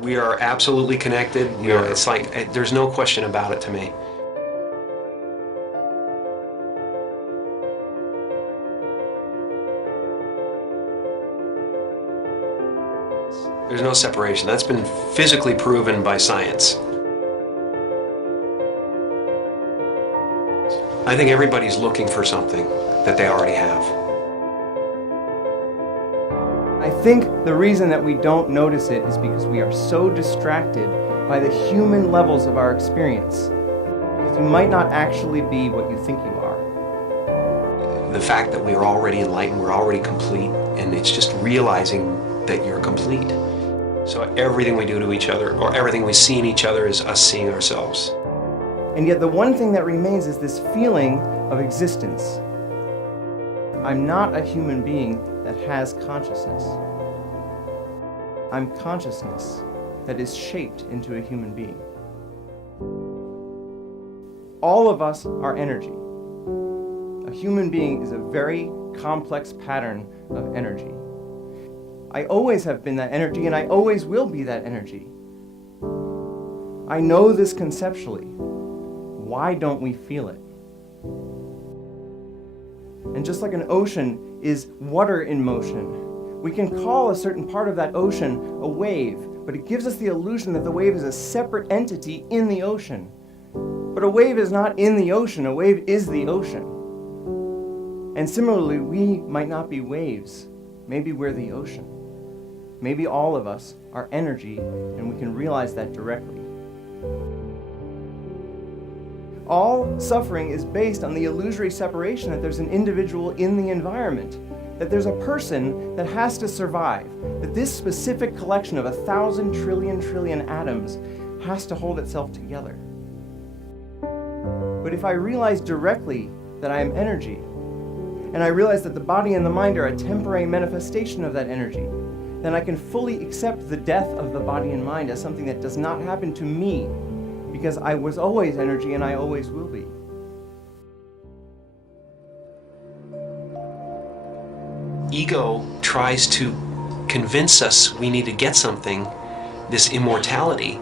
We are absolutely connected. You know, it's like, there's no question about it to me. There's no separation. That's been physically proven by science. I think everybody's looking for something that they already have. I think the reason that we don't notice it is because we are so distracted by the human levels of our experience. Because you might not actually be what you think you are. The fact that we're already enlightened, we're already complete, and it's just realizing that you're complete. So everything we do to each other, or everything we see in each other, is us seeing ourselves. And yet the one thing that remains is this feeling of existence. I'm not a human being that has consciousness. I'm consciousness that is shaped into a human being. All of us are energy. A human being is a very complex pattern of energy. I always have been that energy, and I always will be that energy. I know this conceptually. Why don't we feel it? And just like an ocean is water in motion, we can call a certain part of that ocean a wave, but it gives us the illusion that the wave is a separate entity in the ocean. But a wave is not in the ocean, a wave is the ocean. And similarly, we might not be waves. Maybe we're the ocean. Maybe all of us are energy, and we can realize that directly. All suffering is based on the illusory separation that there's an individual in the environment, that there's a person that has to survive, that this specific collection of 1,000 trillion atoms has to hold itself together. But if I realize directly that I am energy, and I realize that the body and the mind are a temporary manifestation of that energy, then I can fully accept the death of the body and mind as something that does not happen to me, because I was always energy and I always will be. Ego tries to convince us we need to get something, this immortality,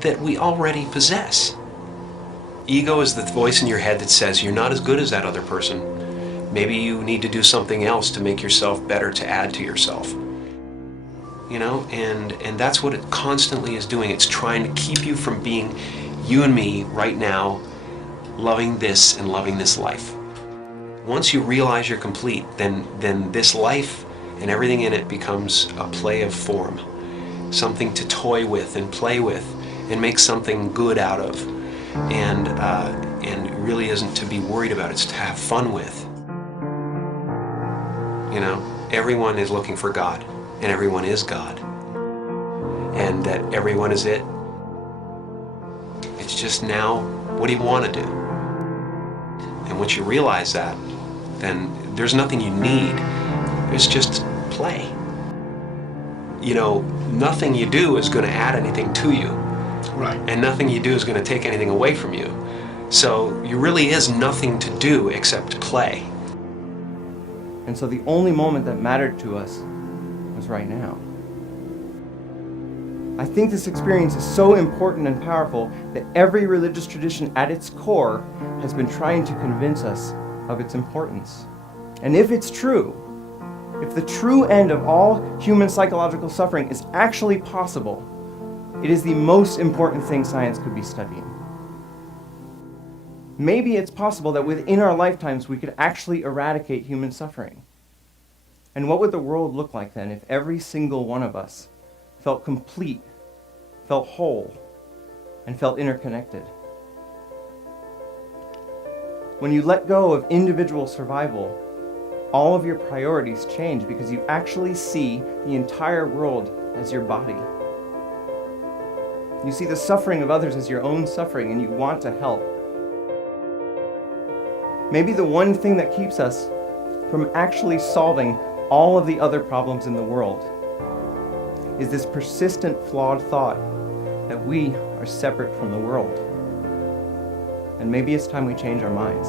that we already possess. Ego is the voice in your head that says you're not as good as that other person. Maybe you need to do something else to make yourself better, to add to yourself. You know, and that's what it constantly is doing. It's trying to keep you from being you and me right now, loving this and loving this life. Once you realize you're complete, then this life and everything in it becomes a play of form, something to toy with and play with and make something good out of, and it really isn't to be worried about. It's to have fun with. You know, everyone is looking for God. And everyone is God, and that everyone is it. It's just now, what do you want to do? And once you realize that, then there's nothing you need. It's just play. You know, nothing you do is going to add anything to you. Right. And nothing you do is going to take anything away from you. So there really is nothing to do except play. And so the only moment that mattered to us was right now. I think this experience is so important and powerful that every religious tradition at its core has been trying to convince us of its importance. And if it's true, if the true end of all human psychological suffering is actually possible, it is the most important thing science could be studying. Maybe it's possible that within our lifetimes we could actually eradicate human suffering. And what would the world look like then if every single one of us felt complete, felt whole, and felt interconnected? When you let go of individual survival, all of your priorities change because you actually see the entire world as your body. You see the suffering of others as your own suffering, and you want to help. Maybe the one thing that keeps us from actually solving all of the other problems in the world is this persistent, flawed thought that we are separate from the world. And maybe it's time we change our minds.